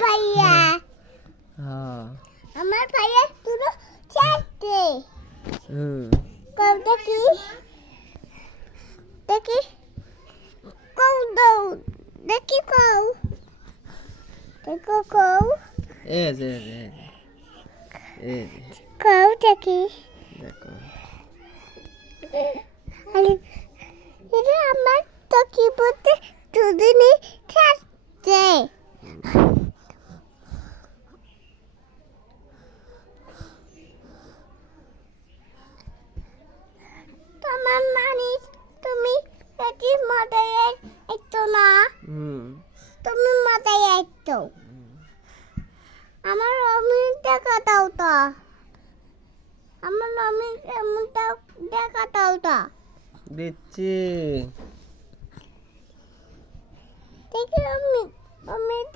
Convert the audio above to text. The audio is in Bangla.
ভাইয়া হ্যাঁ আমার ভাইয়া দুটো চারটে হুম কও দেখি দেখি কও দাও দেখি কও দেখো কও এই যে এই যে কও দেখি দেখো আরে এটা আমার তো কি বলতে দুদিনই থাকছে তোমার মানে তুমি এটি মাথায় একটু না হুম তুমি মাথায় একটু আমার অমিত দেখা দাও তো আমার অমিত এমনটা দেখা দাও তো দিচ্ছি দেখি অমিত অমিত